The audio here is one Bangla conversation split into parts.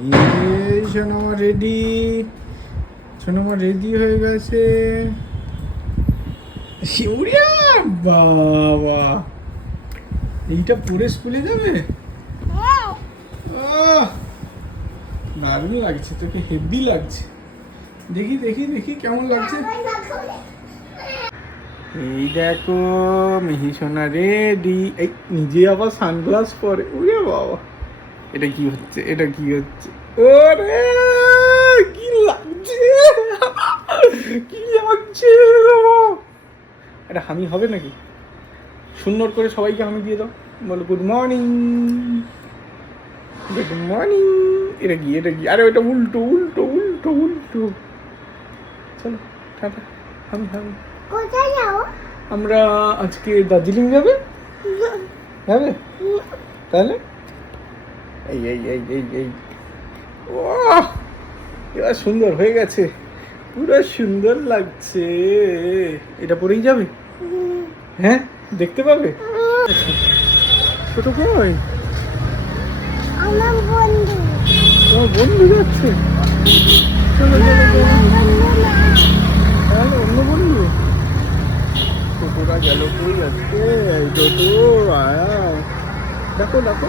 এই সোনামা রেডি সোনামা রেডি হয়ে গেছে। শিউরিয়া বাবা। এইটা পরে স্কুলে যাবে? আহ, দারুণ লাগছে তোকে হেভি লাগছে। দেখি দেখি দেখি কেমন লাগছে। এই দেখো মিহি সোনা রেডি এই নিজে আবার সানগ্লাস পরে। উড়ে বাবা। এটা কি হচ্ছে? এটা কি হচ্ছে? ওরে কি লাগছে? কি লাগছে এটা হামি হবে নাকি? সুন্দর করে সবাইকে হামি দিয়ে দাও। বলো গুড মর্নিং গুড মর্নিং এটা কি? এটা কি? আরে ওটা উল্টো উল্টো উল্টো উল্টো। চলো টাটা। হামি হামি। কোথায় যাও? আমরা আজকে দার্জিলিং যাবে? যাবে? তাহলে? এই এই এই এই এই। ও এবার সুন্দর হয়ে গেছে। পুরো সুন্দর লাগছে। এটা পরেই যাবে? হ্যাঁ দেখতে পাবে। ছোট কই আমার বন্ধু। তোমার বন্ধু যাচ্ছে? চলো চলো চলো। অন্য বন্ধু? টোটোটা গেল কই আজকে আয়া। দেখো দেখো।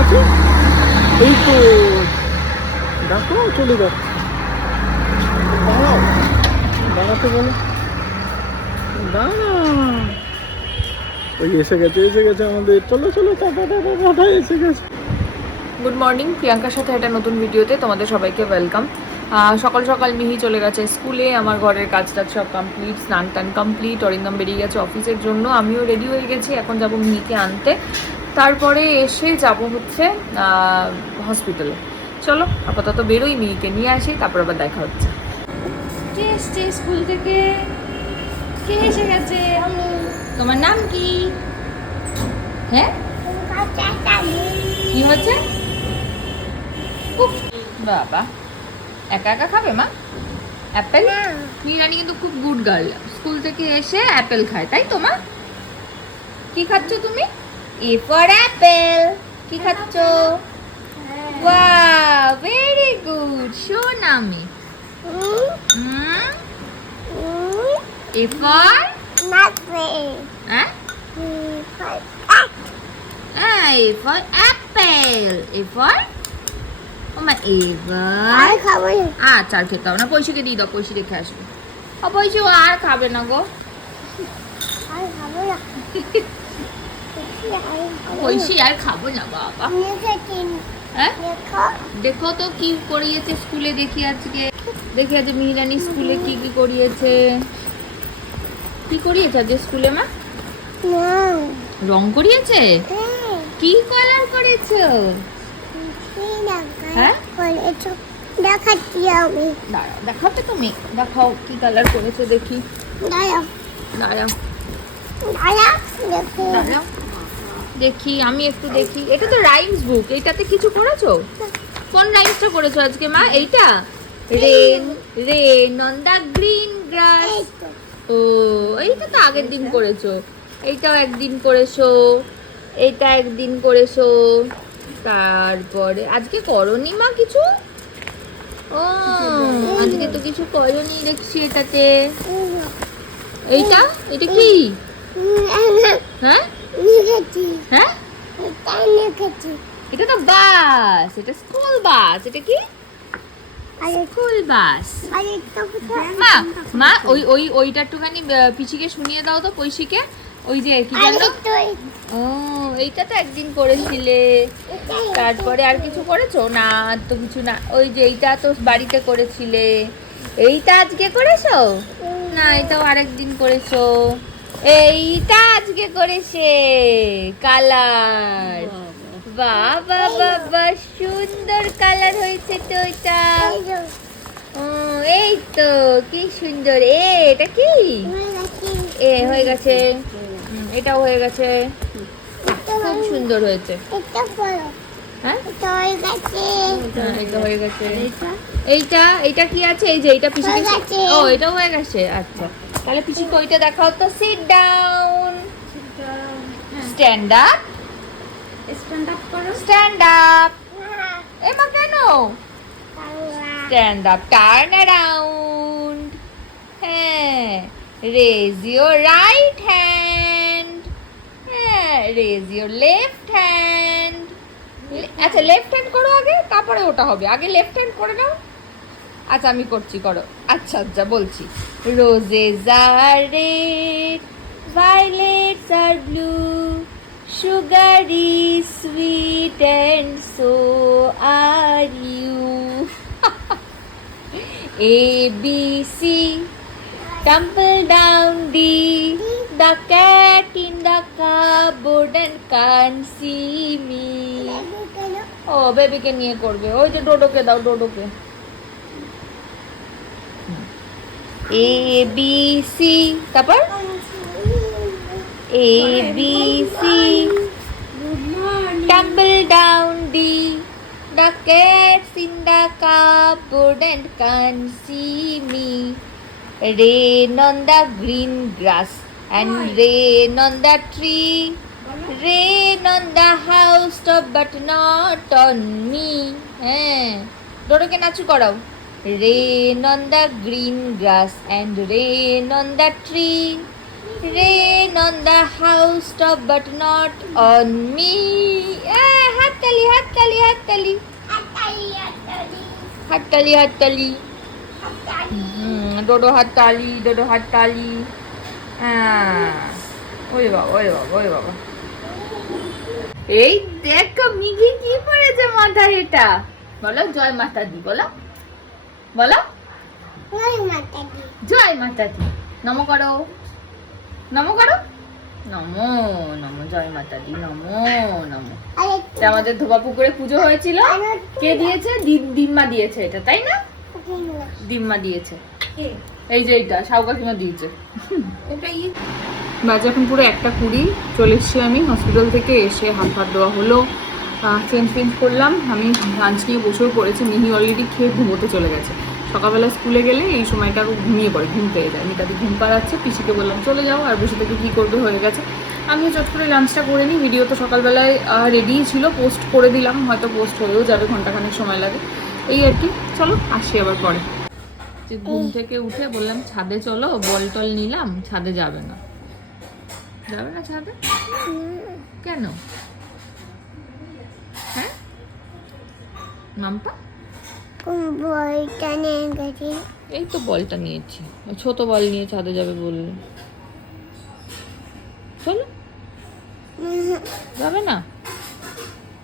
আছে? এই তো দেখো চলে দাঁড়াও, দাঁড়াতে বলো। দাঁড়া। ওই এসে গেছে এসে গেছে আমাদের। চলো চলো এসে গেছে। গুড মর্নিং প্রিয়াঙ্কার সাথে একটা নতুন ভিডিওতে তোমাদের সবাইকে ওয়েলকাম সকাল সকাল মিহি চলে গেছে স্কুলে, আমার ঘরের কাজ টাজ সব কমপ্লিট স্নান টান কমপ্লিট অরিন্দম বেরিয়ে গেছে অফিসের জন্য। আমিও রেডি হয়ে গেছি, এখন যাব মিহিকে আনতে। তারপরে এসে যাব হচ্ছে হসপিটালে চলো আপাতত বেরোই মিহিকে নিয়ে আসি তারপর আবার দেখা হচ্ছে। কে এসছে স্কুল থেকে? কে এসে গেছে? আমি তোমার নাম কি? হ্যাঁ? কি হচ্ছে? বাবা। একা একা খাবে মা? অ্যাপেল? মিরানি কিন্তু খুব গুড গার্ল। স্কুল থেকে এসে অ্যাপেল খায় তাই তো মা? কি খাচ্ছ তুমি? এ ফর অ্যাপেল কি খাচ্ছ? ওয়াও ভেরি গুড শো নামি A for A for apple A for ও মা এবার আচ্ছা আর খেতে হবে না পয়সাকে দিয়ে দাও পয়সা রেখে আসবে ও পয়সা আর খাবে না গো। আর খাব না। আর খাব না, বাবা। হ্যাঁ? দেখো তো কি করিয়েছে স্কুলে, দেখি আজকে। দেখি আজ মিহিরানি স্কুলে কি কি করিয়েছে। কি করিয়েছে আজকে স্কুলে, মা? রং করিয়েছে? কি কালার করেছ? হ্যাঁ? দেখাতে তুমি। দেখাও কি কালার করেছ দেখি। দাঁড়াও দাঁড়াও। দাঁড়াও। দাঁড়াও। দেখি, আমি একটু দেখি। এটা তো রাইমস বুক এইটাতে কিছু করেছ? কোন রাইমসটা করেছ আজকে, মা? এইটা? Rain rain on the green grass ও, এইটা তো আগের দিন করেছ। এইটাও একদিন করেছ। এইটা একদিন করেছ। তারপরে, আজকে করনি, মা, কিছু? ও, আজকে তো কিছু করনি দেখছি এটাতে। এইটা? এটা কি? হ্যাঁ? হ্যাঁ? এটা তো বাস, এটা স্কুল বাস, এটা কি? School bus. মা মা, ওই ওই, ওইটা একটুখানি পিসিকে শুনিয়ে দাও তো পৈশিকে ওই যে, কি ও, এইটা তো একদিন করেছিলে। তারপরে আর কিছু করেছ? না তো কিছু না। ওই যে, এইটা তো বাড়িতে করেছিলে। এইটা আজকে করেছ? না, এটাও আরেকদিন করেছ। এইটা আজকে করেছে কালার। বাবা বাবা সুন্দর কালার হয়েছে তো এটা। এই ও এই তো কি সুন্দর। এ এটা কি? এ হয়ে গেছে। এটাও হয়ে গেছে। খুব সুন্দর হয়েছে। হ্যাঁ? এটা গেছে। এটা এইটা এইটা কি আছে? এই যে এইটা গেছে। ও এটাও হয়ে গেছে। আচ্ছা। তাহলে পিসিকে ওইটা দেখাও তো sit down stand up stand up করো। স্ট্যান্ড আপ হ্যাঁ Stand up, turn around. হ্যাঁ raise your right hand. হ্যাঁ your left hand. Le- আচ্ছা লেফট হ্যান্ড করো আগে তারপরে ওটা হবে। আগে লেফট হ্যান্ড করে নাও। আচ্ছা আমি করছি করো। আচ্ছা আচ্ছা বলছি। Roses are red violets are blue sugar is sweet and so are you. A B C tumble down D the cat in the cupboard and can't see me ও বেবিকে নিয়ে করবে। ওই যে ডোডোকে দাও ডোডোকে। এ বি সি তারপর A B C tumble down D the cat's in the cupboard and can't see me rain on the green grass and rain on the tree rain on the house top but not on me হ্যাঁ ডোডোকে নাচু করাও rain on the green grass and rain on the tree. Rain on the house top but not on me. হাততালি হাততালি হাততালি হাততালি হাততালি হুম, ডোডো হাততালি ডোডো হাততালি হ্যাঁ ওই বাবা ওই বাবা ওই বাবা এই দেখো মিগি কি করেছে মাথায় এটা? বলো জয় মাতা দি বলো। বলো। জয় মাতা দি নম করো। নম করো। নমো নম জয় মাতা দি নমো। নমো আমাদের ধোবা পুকুরে পুজো হয়েছিল। কে দিয়েছে? দিম্মা দিয়েছে এটা তাই না? দিম্মা দিয়েছে। এই যে এইটা সাউ কাকিমা দিয়েছে। বাজে এখন পুরো একটা কুড়ি চলে এসছি আমি হসপিটাল থেকে এসে হাত হাত দেওয়া হলো। চেঞ্জ ফেঞ্জ করলাম। আমি লাঞ্চ নিয়ে বসেও পড়েছি। মিহি অলরেডি খেয়ে ঘুমোতে চলে গেছে। সকালবেলা স্কুলে গেলে এই সময়টা ঘুমিয়ে পড়ে, ঘুম পেয়ে যায়। তাদের ঘুম পাড়াচ্ছে, পিসিকে বললাম, চলে যাও আর বসে থেকে কী করবে? হয়ে গেছে। আমিও চট করে লাঞ্চটা করে নিই। ভিডিও তো সকালবেলায় রেডিই ছিল। পোস্ট করে দিলাম। হয়তো পোস্ট হয়েও যাবে, ঘন্টাখানেক সময় লাগে। এই আর কি। চলো, আসি আবার পরে। যে ঘুম থেকে উঠে বললাম, ছাদে চলো, বল টল নিলাম, ছাদে যাবে না। যাবে না ছাদে? কেন? নামটা? বইটা নিয়ে গেছি? এই তো বলটা নিয়েছি। ছোট বল নিয়ে ছাদে যাবে বললে। চলো যাবে না?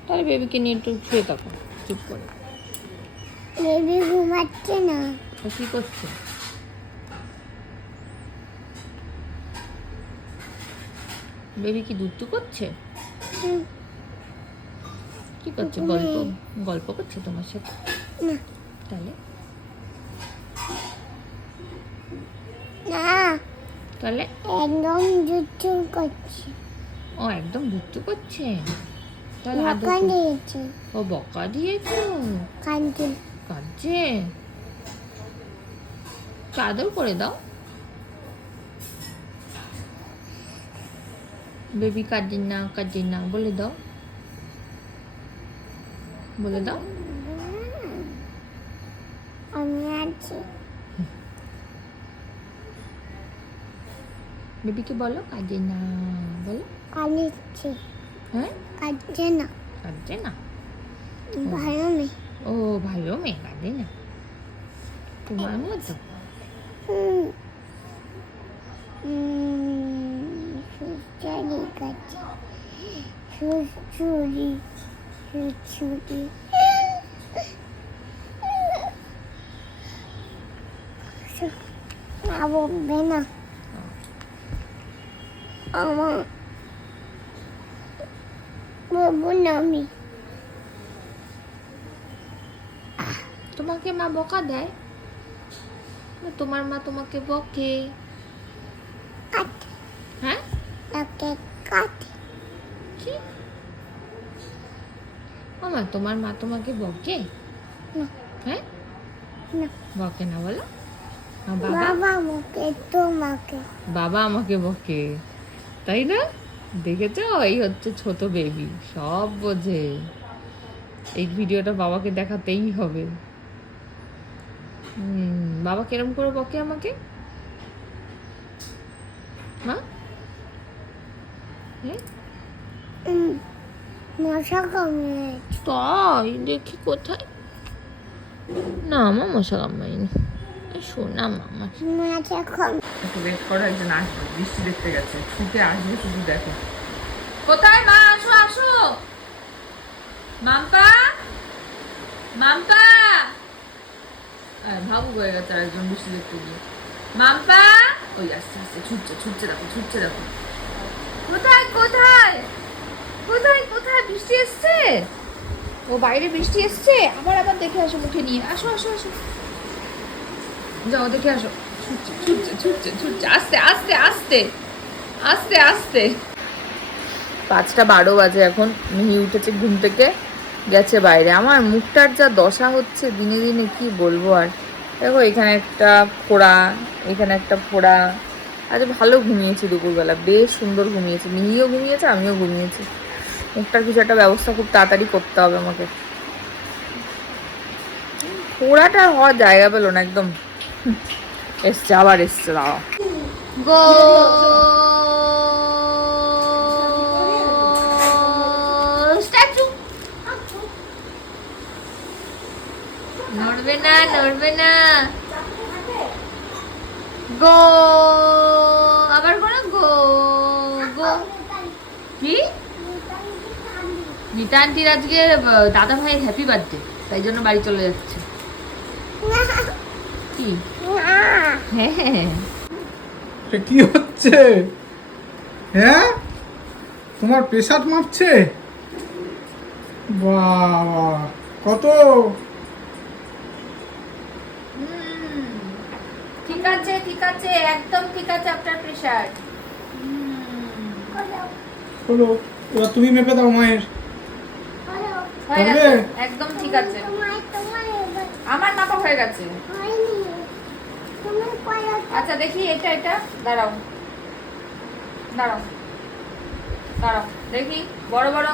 তাহলে বেবিকে নিয়ে একটু শুয়ে থাকো। চুপ করে। বেবি ঘুমাচ্ছে না। কি করছে? বেবি কি দুধ করছে? হুম, কি করছে গল্প গল্প করছে তোমার সাথে? তাহলে? না। তাহলে? একদম করছে। ও একদম করছে? তাহলে বকা দিয়েছে। ও বকা দিয়েছ? কাঁদছে। কাঁদছে? চাদর করে দাও। বেবি কাঁদে না কাঁদে না বলে দাও। বলে দাও। আমি আছি। বেবিকে বলো কাঁদে না বলো। কাঁদছে হ্যাঁ? কাঁদছে না। কাঁদছে না। ভালো মেয়ে। ও ভালো মেয়ে কাঁদে না। তোমার মতো। সুচারি কাছে না বলবে না আমার বলব না আমি তোমাকে মা বকা দেয়? তোমার মা তোমাকে বকে। হ্যাঁ? কাট কি মামা তোমার মা তোমাকে বকে? না। হ্যাঁ? না। বকে না বলো? বাবা? মুখে তোমাকে বাবা আমাকে বকে। তাই না? দেখেছ? এই হচ্ছে ছোট বেবি সব বোঝে। এই ভিডিওটা বাবাকে দেখাতেই হবে। হুম, বাবা কিরম করে বকে আমাকে? হ্যাঁ? হ্যাঁ? মশা কামড়েছে তাই? দেখি কোথায়? না আমার মশা কামড়ায়নি শোনা মামা। মশা একটু ওয়েট করো একজন আসবে। বৃষ্টি দেখতে গেছে। ছুটে আসবে শুধু দেখো। কোথায় মা? আসো আসো। মাম্পা মাম্পা ভাবু হয়ে গেছে আরেকজন বৃষ্টি দেখতে গিয়ে। মাম্পা ওই আসছে আসছে। ছুটছে ছুটছে দেখো ছুটছে দেখো। কোথায় কোথায়? কোথায় কোথায় বৃষ্টি এসছে? ও বাইরে বৃষ্টি এসছে? আবার আবার দেখে আসো, মুখে নিয়ে। আসো আসো আসো। যাও, দেখে আসো। ছুটছে ছুটছে ছুটছে ছুটছে। আস্তে আস্তে আস্তে। আস্তে আস্তে। পাঁচটা বারো বাজে এখন। মিহি উঠেছে ঘুম থেকে, গেছে বাইরে। আমার মুখটার যা দশা হচ্ছে, দিনে দিনে কি বলব আর। দেখো, এখানে একটা ফোড়া, এখানে একটা ফোড়া। আজ ভালো ঘুমিয়েছি দুপুরবেলা। বেশ সুন্দর ঘুমিয়েছি। মিহিও ঘুমিয়েছে, আমিও ঘুমিয়েছি। মুখটার কিছু একটা ব্যবস্থা খুব তাড়াতাড়ি করতে হবে আমাকে। আর হওয়ার জায়গা পেল না একদম। এসছে আবার এসছে দাঁড়াও। গো নড়বে না নড়বে না। গো আবার গো গো কি? নিতান্তির আজকে দাদা ভাইয়ের হ্যাপি বার্থডে তাই জন্য বাড়ি চলে যাচ্ছে। কি? হ্যাঁ হ্যাঁ। কি হচ্ছে? হ্যাঁ? তোমার প্রেশার মাপছে? বাবা কত? ঠিক আছে ঠিক আছে একদম ঠিক আছে আপনার প্রেশার হলো এবার তুমি মেপে দাও মায়ের। হয়ে গেছে। একদম ঠিক আছে। আমার মাপা হয়ে গেছে। আচ্ছা দেখি এটা এটা। দাঁড়াও। দাঁড়াও। দাঁড়াও। দেখি। বড় বড়।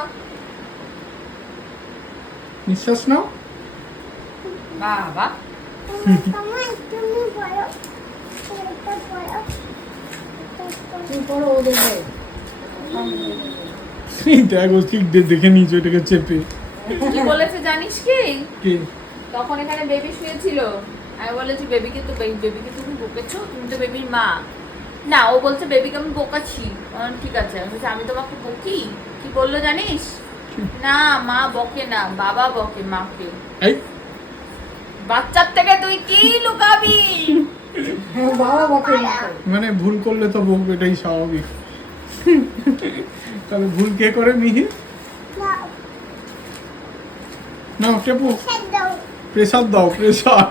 নিঃশ্বাস নাও। বাবা। ঠিক দেখে নিয়েছো এটাকে চেপে। কি বলেছে জানিস কি? কি? তখন এখানে বেবি শুয়েছিল। আমি বলেছি বেবিকে তো বেবিকে তুমি বকেছো? তুমি তো বেবির মা। না ও বলছে বেবিকে আমি বকাচ্ছি। আমি ঠিক আছে। আমি বলছি, আমি তোমাকে বকি? কি বলল জানিস? না মা বকে না বাবা বকে মাকে। বাচ্চার থেকে তুই কি লুকাবি? মানে ভুল করলে তো বকবে এটাই স্বাভাবিক। তাহলে ভুল কে করে মিহি না না টেপু। সেট দাও প্রেশার।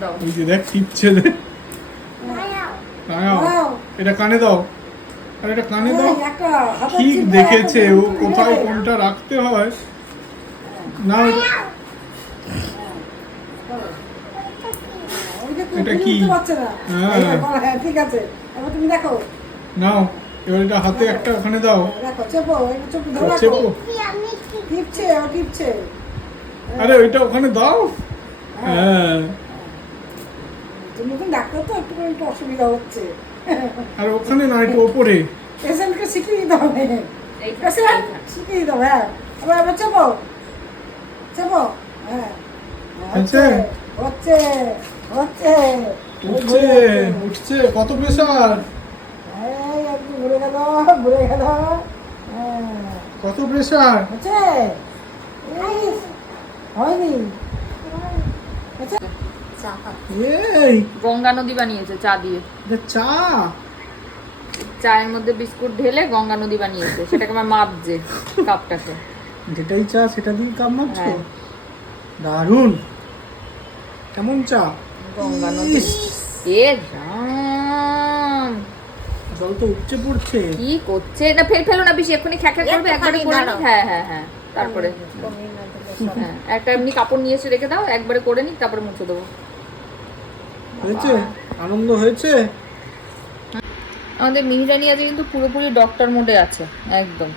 দাও। যে দেখ টিপছে দাঁড়াও। এটা কানে দাও। আর এটা কানে দাও। ঠিক দেখেছে ও কোথায় কোনটা রাখতে হয়। না এটা কি? হ্যাঁ। হ্যাঁ ঠিক আছে। এবার তুমি দেখো। নাও। এবার এটা হাতে একটা ওখানে দাও। চেপো টিপছে ও টিপছে। আরে ওইটা ওখানে দাও। হ্যাঁ। তুমি নতুন ডাক্তার তো একটু একটু অসুবিধা হচ্ছে। আর ওখানে না একটু ওপরে। পেশেন্টকে শিখিয়ে দিতে হবে। পেশেন্ট শিখিয়ে দিতে হবে হ্যাঁ। চেপো। চেপো। হ্যাঁ। হচ্ছে? হচ্ছে। হচ্ছে। উঠছে উঠছে। কত প্রেশার এই একটু ঘুরে গেল ঘুরে গেল হ্যাঁ। কত প্রেশার এই, হয়নি। গঙ্গা নদী বানিয়েছে চা দিয়ে। চা? চায়ের মধ্যে বিস্কুট ঢেলে গঙ্গা নদী বানিয়েছে সেটাকে আমার মাপছে কাপটাকে। যেটাই চা সেটা দিয়ে কাম মারছো হ্যাঁ। দারুণ। কেমন চা? গঙ্গা নদী। এ রাম জল তো উপচে পড়ছে। কি করছে? না ফেল ফেলো না বেশি এক্ষুনি করবে একবারে করে নি। হ্যাঁ হ্যাঁ হ্যাঁ তারপরে। হ্যাঁ একটা এমনি কাপড় নিয়ে এসে রেখে দাও একবারে করে নি তারপরে মুছে দেবো। হয়েছে? আনন্দ হয়েছে? আমাদের মিহিরানি আজকে কিন্তু পুরোপুরি ডক্টর মোডে আছে একদম।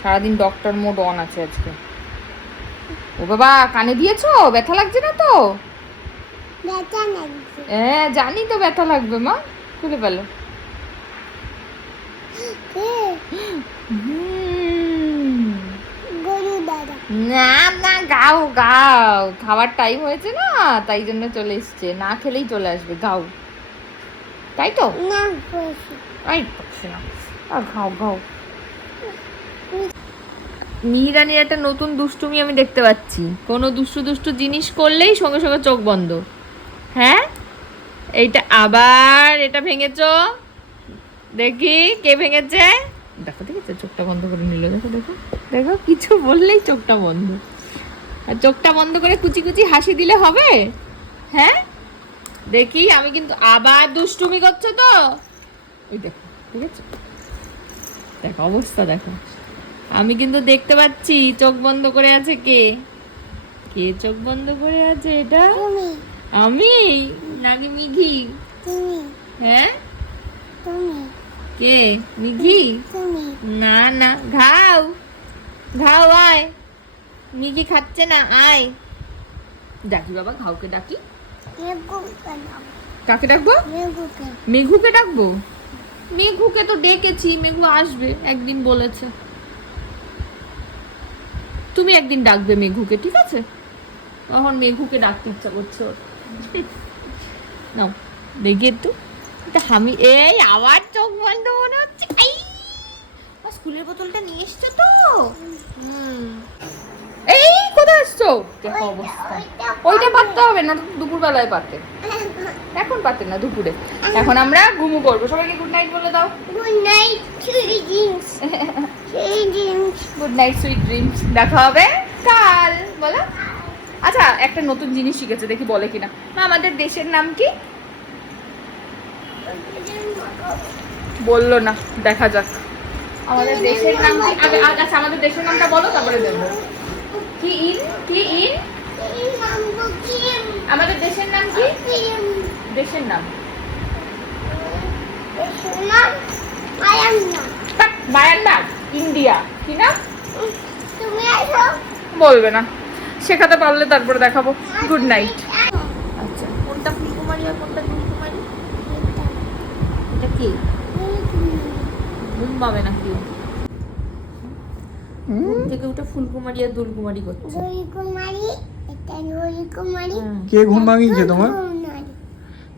সারাদিন ডক্টর মোড অন আছে আজকে। ও বাবা কানে দিয়েছ? ব্যথা লাগছে না তো? হ্যাঁ জানি তো ব্যথা লাগবে মা খুলে পেল না না গাও গাও। খাবার টাইম হয়েছে না তাই জন্য চলে এসছে। না খেলেই চলে আসবে গাও। তাই তো? না আই পারছি না আর ঘাও ঘাও মিহিরানির একটা নতুন দুষ্টুমি আমি দেখতে পাচ্ছি। কোনো দুষ্টু দুষ্টু জিনিস করলেই সঙ্গে সঙ্গে চোখ বন্ধ। হ্যাঁ? এইটা আবার এটা ভেঙেছো? দেখি কে ভেঙেছে? দেখো দেখেছ? চোখটা বন্ধ করে নিল দেখো দেখো। দেখো কিছু বললেই চোখটা বন্ধ। আর চোখটা বন্ধ করে কুচি কুচি হাসি দিলে হবে? হ্যাঁ? দেখি আমি কিন্তু আবার দুষ্টুমি করছ তো? ওই দেখো ঠিক আছে দেখো অবস্থা দেখো। আমি কিন্তু দেখতে পাচ্ছি চোখ বন্ধ করে আছে কে? কে চোখ বন্ধ করে আছে এটা? আমি? নাকি মিঘি হ্যাঁ? কে? মিঘি না না। ঘাও। ঘাও আয়। মিঘি খাচ্ছে না আয়। ডাকি বাবা ঘাওকে ডাকি। কাকে ডাকবো? মেঘুকে। ডাকবো? মেঘুকে তো ডেকেছি মেঘু আসবে একদিন বলেছে। তুমি একদিন ডাকবে মেঘুকে ঠিক আছে? তখন মেঘুকে ডাকতে ইচ্ছা করছে ওর। নাও দেখি একটু। হামি এই আবার চোখ বন্ধ মনে হচ্ছে। আর স্কুলের বোতলটা নিয়ে এসছো তো? এই কোথায় আসছো দেখো অবস্থা। ওইটা পাততে হবে না দুপুর বেলায় পাতে। এখন পাতে না দুপুরে। এখন আমরা ঘুমু করব। সবাইকে গুড নাইট বলে দাও। Good night drinks good night sweet dreams দেখা হবে কাল। বলো। আচ্ছা একটা নতুন জিনিস শিখেছে দেখি বলে কিনা। আমাদের দেশের নাম কি? বলল না দেখা যাক। আমাদের দেশের নাম কি? আগে আচ্ছা আমাদের দেশের নামটা বলো তারপরে দেবো কি ইন? কি ইন? আমাদের দেশের নাম কি? দেশের নাম। মায়ানমার ইন্ডিয়া কি না? বলবে না। শেখাতে পারলে তারপরে দেখাবো। Good night. আচ্ছা কোনটা ফুলকুমারি আর কোনটা কি ঘুম পাবে না কেউ ঘুম থেকে উঠে ফুলকুমারি আর দুলকুমারি করছে। হুম। কে ঘুম ভাঙিয়েছে তোমার?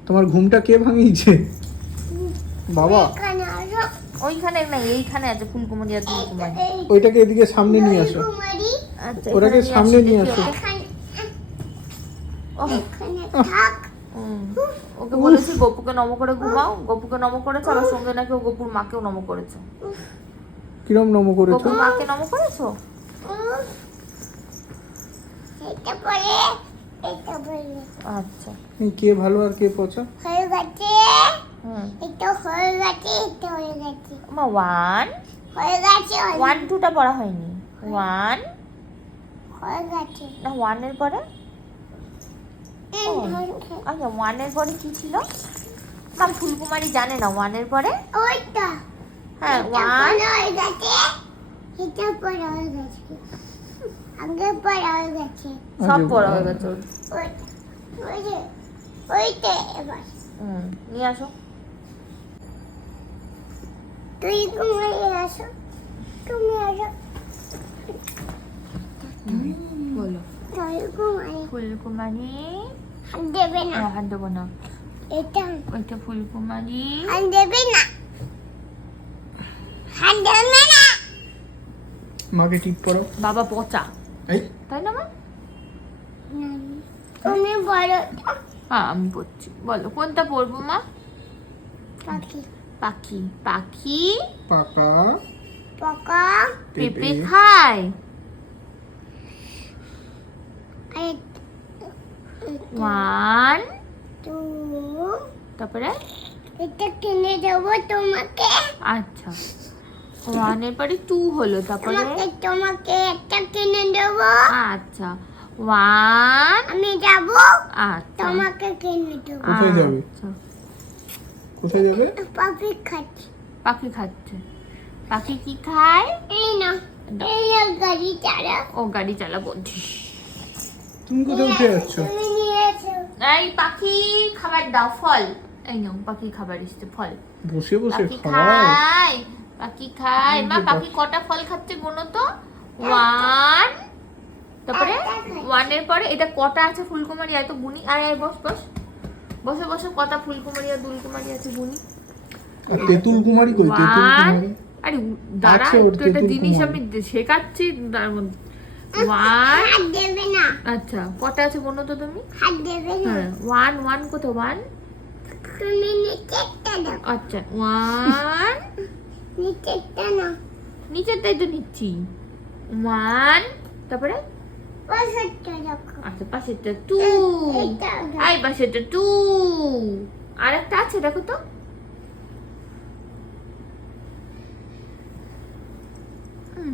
তোমার ঘুমটা কে ভাঙিয়েছে? বাবা। ওইখানে না এইখানে আছে ফুলকুমারি আর দুলকুমারি ওইটাকে এদিকে সামনে নিয়ে আসো। আচ্ছা ওটাকে সামনে নিয়ে আসো। এখানে থাক। ওকে বলেছি গপুকে নম করে ঘুমাও গপুকে নম করেছে আবার সঙ্গে নাকি ও গপুর মাকেও নম করেছে। কিরম নম করেছ? গপুর মাকে নম করেছ? এটা এটা আচ্ছা। কে ভালো আর কে পচা? হয়ে গেছে। হুম। এটা হয়ে গেছে এটা হয়ে গেছে। মা ওয়ান হয়ে গেছে ওয়ান টুটা পড়া হয়নি। ওয়ান হয়ে গেছে। না ওয়ানের পরে। আচ্ছা ওয়ানের পরে কি ছিল? মা ফুলকুমারি জানে না ওয়ানের পরে? ওইটা। হ্যাঁ ওয়ান হয়ে গেছে। এটা পরে হয়ে গেছে। আগে পরে হয়ে গেছে। সব পড়া হয়ে গেছে ওর। ওই ওই যে ওইটা এবার। হুম নিয়ে আসো। তুই কুমারী আসো। তুমি আসো। বলো। তুই কুমারী। ফুলকুমারি। দেবে না। হাত দেবো না। এটা। ওইটা ফুলকুমারি। হাত দেবে না। হাত দেবে না। মাকে টিপ করো বাবা পচা। এই। তাই না মা? তুমি বলো হ্যাঁ আমি পড়ছি। বলো কোনটা পড়ব মা? পাখি। পাখি। পাখি? পাকা। পকা। পেঁপে পেঁপে। খায়। ওয়ান টু তারপরে? এটা কিনে দেবো তোমাকে। আচ্ছা। ওয়ানের পরে টু হলো তারপরে? তোমাকে তোমাকে একটা কিনে দেবো। আচ্ছা। ওয়ান আমি যাব। আচ্ছা। তোমাকে কিনে দেবো। কোথায় যাবে? আচ্ছা। কোথায় যাবে? পাপি খাচ্ছি। পাখি খাচ্ছে। পাখি কি খায়? এই না এই গাড়ি চালা ও গাড়ি চালাবো। তুমি কোথায় উঠে যাচ্ছ? এই পাখি খাবার দাও ফল। এই নাও পাখি খাবার এসছে ফল। বসে বসে পাখি খায় পাখি খায়। মা পাখি কটা ফল খাচ্ছে গুনো তো? ওয়ান তারপরে। ওয়ানের পরে এটা কটা আছে ফুলকুমারি? এত গুনি আয় আয় বস বস। বসে বসে কটা ফুলকুমারি আর দুলকুমারি আছে গুনি আর তেঁতুল কুমারী কই? তেঁতুল ওয়ান আরে দাঁড়া একটা জিনিস আমি শেখাচ্ছি তার মধ্যে ওয়ান হাত দেবে না। আচ্ছা কটা আছে বলো তো তুমি? হাত দেবে না। হ্যাঁ ওয়ান ওয়ান কোথায়? ওয়ান তুমি নিচেরটা দাও। আচ্ছা ওয়ান নিচেরটা না নিচেরটাই তো নিচ্ছি। ওয়ান তারপরে? পাশেরটা আচ্ছা পাশেরটা টু আই পাশেরটা টু আর একটা আছে দেখো তো। হুম।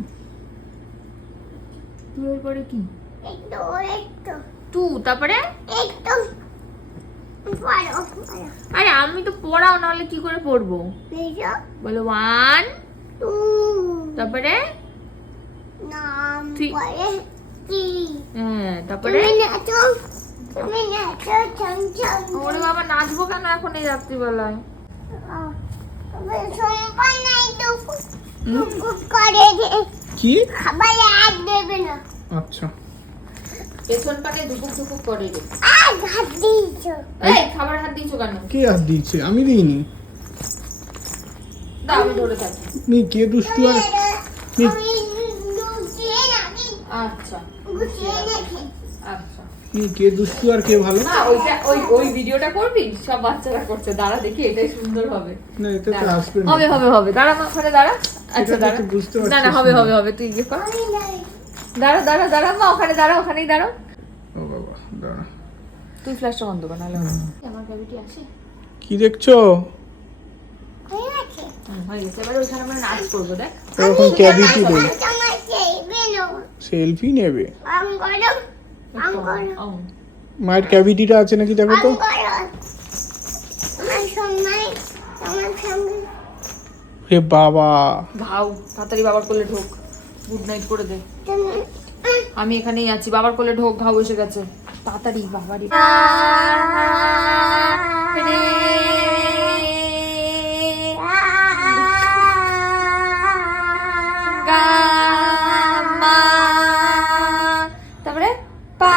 টু এর পরে কি? টু তারপরে? আরে আমি তো পড়াও নাহলে কি করে পড়ব? বলো ওয়ান টু। তারপরে? হ্যাঁ তারপরে? ওরে বাবা নাচবো কেন এখন এই রাত্রিবেলায়? করে কি? খাবারে হাত দেবে না। আচ্ছা। পেছন পাকে ধুপুক ধুপুক করে রে আর হাত দিয়েছ। এই খাবার হাত দিয়েছ কেন? কে আর দিয়েছে? আমি দিইনি। দাও আমি ধরে থাকি। নি কে দুষ্টু আর নি। আচ্ছা। আচ্ছা। নি কে দুষ্টু আর কে ভালো? না ওইটা ওই ওই ভিডিওটা করবি? সব বাচ্চারা করছে। দাঁড়া দেখি এটাই সুন্দর হবে। না এটা তো আসবে হবে হবে হবে। দাঁড়া মা ওখানে দাঁড়া। আচ্ছা দাঁড়া। না না হবে হবে হবে তুই কর। দাঁড়া দাঁড়া দাঁড়া মা ওখানে দাঁড়া ওখানেই দাঁড়াও ও বাবা দাঁড়া। তুই ফ্ল্যাশটা বন্ধ কর নাহলে আমার আসে? কি দেখছ? সেলফি নেবে? মায়ের ক্যাভিটিটা আছে নাকি দেখো তো? হে বাবা। ঘাও তাড়াতাড়ি বাবার কোলে ঢোক। গুড নাইট করে দে। আমি এখানেই আছি বাবার কোলে ঢোক ঘাও এসে গেছে। তাড়াতাড়ি বাবারই তারপরে পা